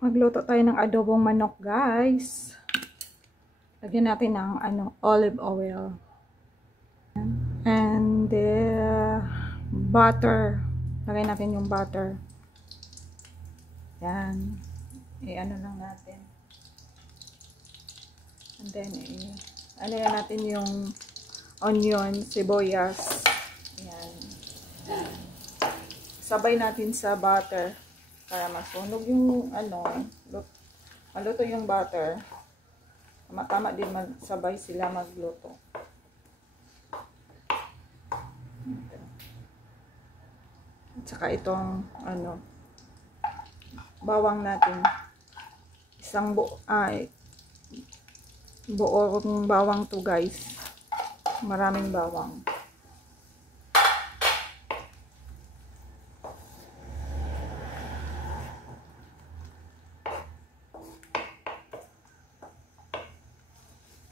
Magluto tayo ng adobong manok, guys. Lagyan natin ng olive oil. And butter. Lagyan natin yung butter. Yan. I-ano lang natin. And then, ano yan natin yung onion, sibuyas. Yan. Sabay natin sa butter para masunog yung maluto yung butter. Tama-tama din sabay sila magluto. At saka itong bawang natin. Isang buong bawang to, guys. Maraming bawang.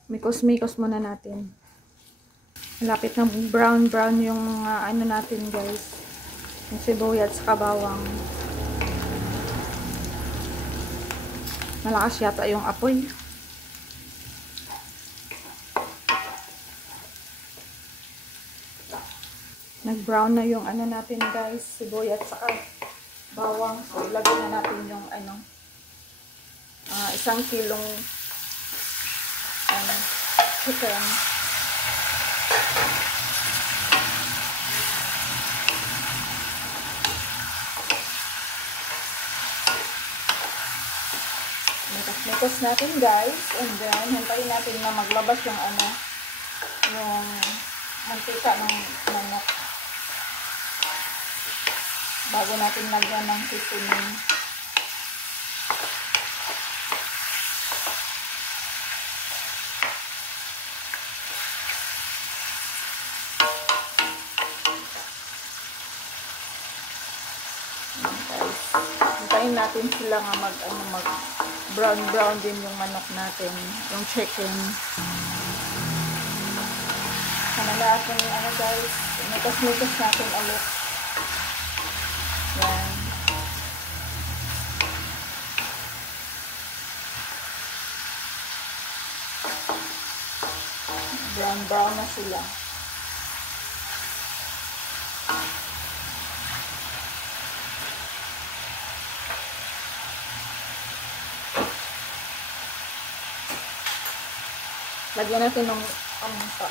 Mikos-mikos muna natin. Malapit na brown yung natin, guys. Yung sibuyas at bawang. Malakas yata yung apoy. Nag-brown na yung natin, guys. Sibuyas at bawang. So, ilagay na natin yung 1 kilong chicken. Mikos natin, guys, and then hintayin natin na maglabas yung yung mantika ng manok bago natin lagyan ng seasoning. Hintayin natin sila nga mag brown din yung manok natin, yung chicken. Sana natin guys, mikos natin ulit. Yan. Brown na sila. Lagyan natin ng paminta.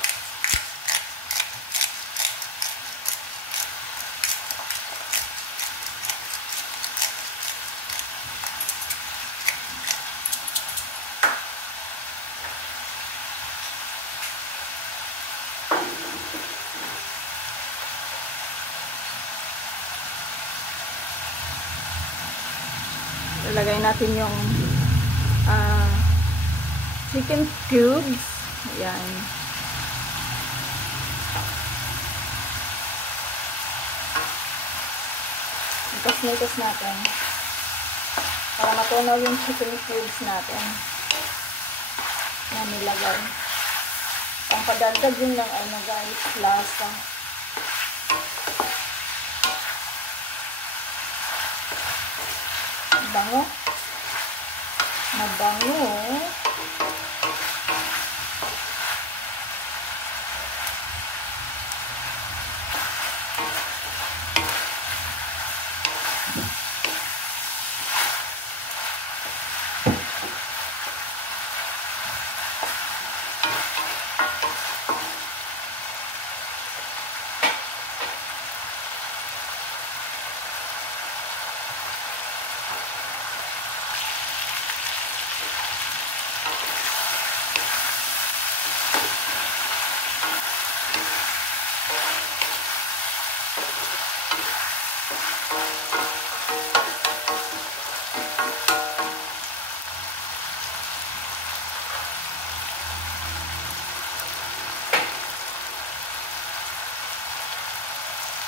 Ilagay natin yung chicken cubes. Ayan. Mikos natin. Para matunaw yung chicken cubes natin. Yan, nilagay. Ang padagdag yun ng guys, lasa. Bango. Mabango.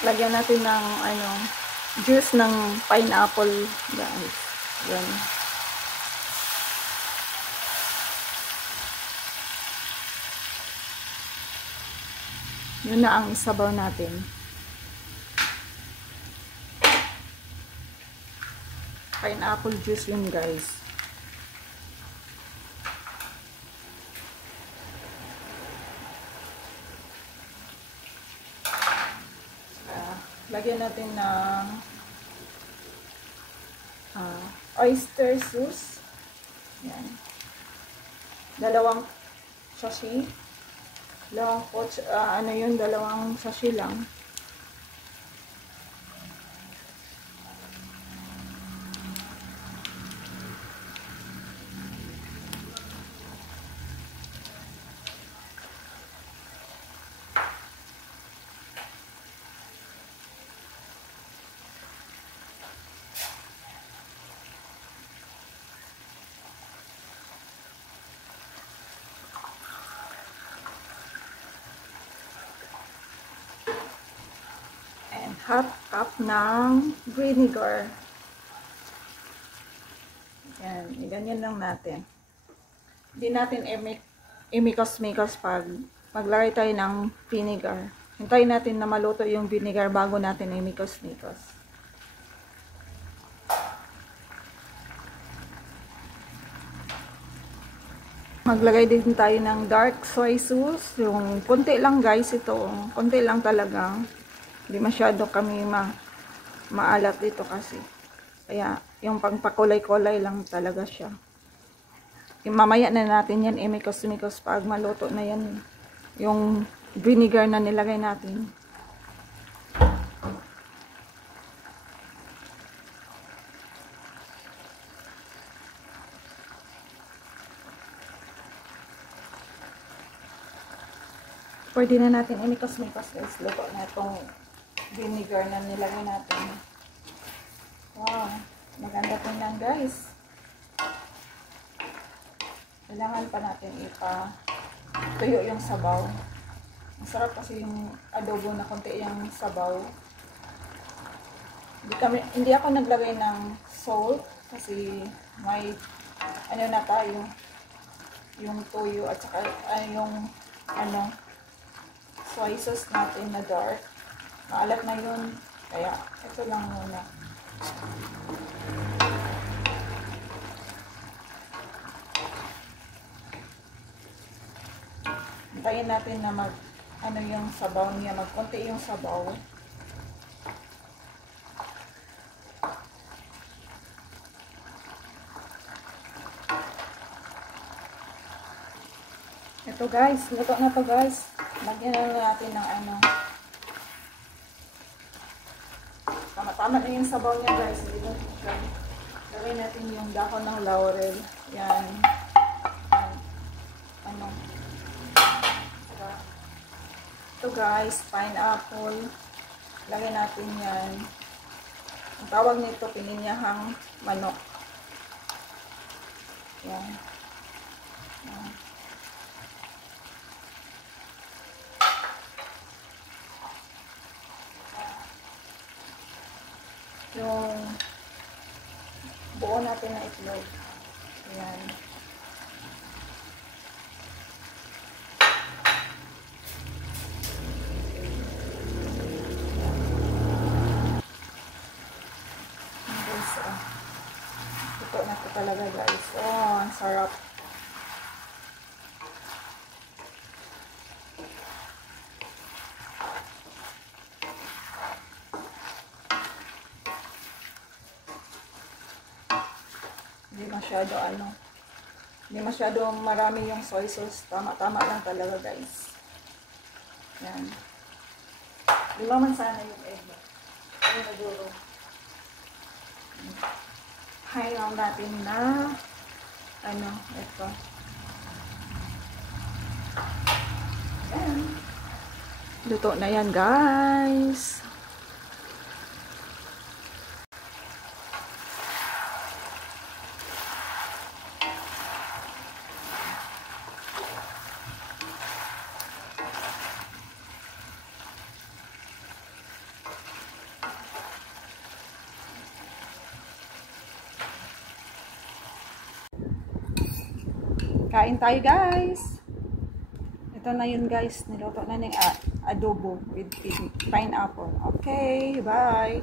Lagyan natin ng juice ng pineapple, guys. Yan. Yun na ang sabaw natin. Pineapple juice yun, guys. Lagyan natin ng oyster sauce. Yan. Dalawang sachet. Dalawang sachet lang. Half cup ng vinegar. Yan, ganyan lang natin. Hindi natin imikos-mikos pag maglagay tayo ng vinegar. Hintayin natin na maluto yung vinegar bago natin imikos-mikos. Maglagay din tayo ng dark soy sauce. Yung konti lang, guys, ito. Konti lang talaga. Hindi masyado kami maalat dito kasi. Kaya, yung pangpakulay-kulay lang talaga siya. Mamaya na natin yan, imikos-mikos pag maluto na yan. Yung vinegar na nilagay natin. Pwede na natin imikos-mikos, guys. Luto na itong vinegar na nilagay natin. Wow, maganda tingnan, guys. Kailangan pa natin tuyo yung sabaw. Masarap kasi yung adobo na konti yung sabaw. Hindi ako naglagay ng salt kasi may na tayo, yung tuyo at saka yung soy sauce natin na dark. Maalat na yun. Kaya, ito lang muna. Hintayin natin na yung sabaw niya. Magkonti yung sabaw. Ito, guys. Luto na to, guys. Lagyan na natin ng tama na yung sabaw niya, guys. Lagay natin yung dahon ng laurel. Yan. Ito, guys, pineapple. Lagay natin yan. Ang tawag nito, pininyahang manok. Yan. Yan. Yung buo natin na itlog. Ayan. Guys, ito na ito talaga, guys. Oh, ang sarap. Hindi masyado marami yung soy sauce. Tama-tama lang talaga, guys. Yan. Lima man sana yung egg. Ay, naguro. Hayang natin na ito. Yan. Luto na yan, guys. Kain tayo, guys. Ito na yun, guys. Niluto na ng adobo with pineapple. Okay, bye.